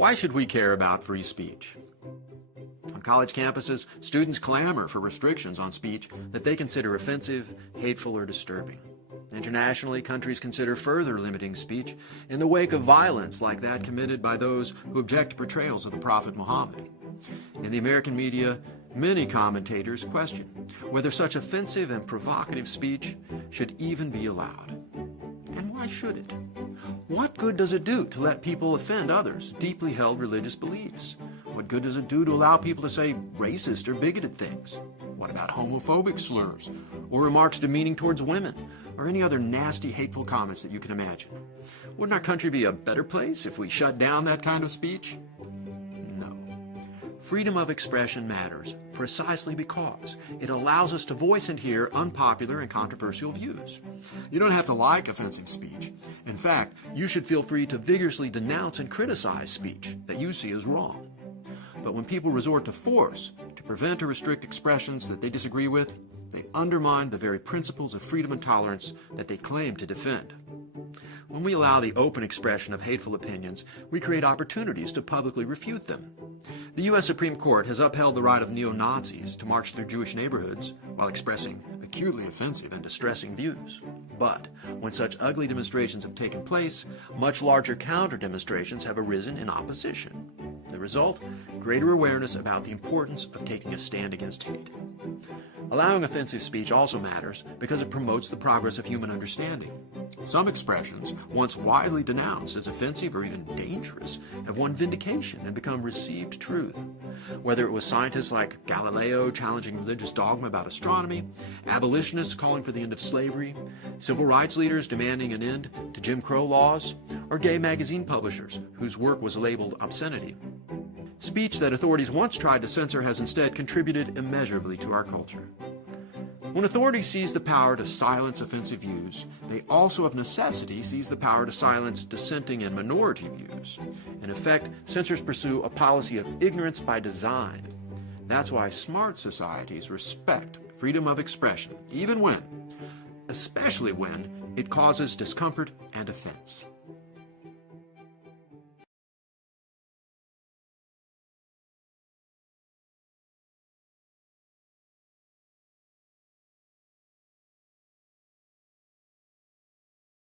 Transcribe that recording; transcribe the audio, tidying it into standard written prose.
Why should we care about free speech? On college campuses, students clamor for restrictions on speech that they consider offensive, hateful, or disturbing. Internationally, countries consider further limiting speech in the wake of violence like that committed by those who object to portrayals of the Prophet Muhammad. In the American media, many commentators question whether such offensive and provocative speech should even be allowed. And why should it? What good does it do to let people offend others' deeply held religious beliefs? What good does it do to allow people to say racist or bigoted things? What about homophobic slurs, or remarks demeaning towards women, or any other nasty, hateful comments that you can imagine? Wouldn't our country be a better place if we shut down that kind of speech? No. Freedom of expression matters precisely because it allows us to voice and hear unpopular and controversial views. You don't have to like offensive speech. In fact, you should feel free to vigorously denounce and criticize speech that you see as wrong. But when people resort to force to prevent or restrict expressions that they disagree with, they undermine the very principles of freedom and tolerance that they claim to defend. When we allow the open expression of hateful opinions, we create opportunities to publicly refute them. The U.S. Supreme Court has upheld the right of neo-Nazis to march through Jewish neighborhoods while expressing acutely offensive and distressing views. But when such ugly demonstrations have taken place, much larger counter-demonstrations have arisen in opposition. The result? Greater awareness about the importance of taking a stand against hate. Allowing offensive speech also matters because it promotes the progress of human understanding. Some expressions, once widely denounced as offensive or even dangerous, have won vindication and become received truth. Whether it was scientists like Galileo challenging religious dogma about astronomy, abolitionists calling for the end of slavery, civil rights leaders demanding an end to Jim Crow laws, or gay magazine publishers whose work was labeled obscenity. Speech that authorities once tried to censor has instead contributed immeasurably to our culture. When authorities seize the power to silence offensive views, they also of necessity seize the power to silence dissenting and minority views. In effect, censors pursue a policy of ignorance by design. That's why smart societies respect freedom of expression, even when, especially when, it causes discomfort and offense.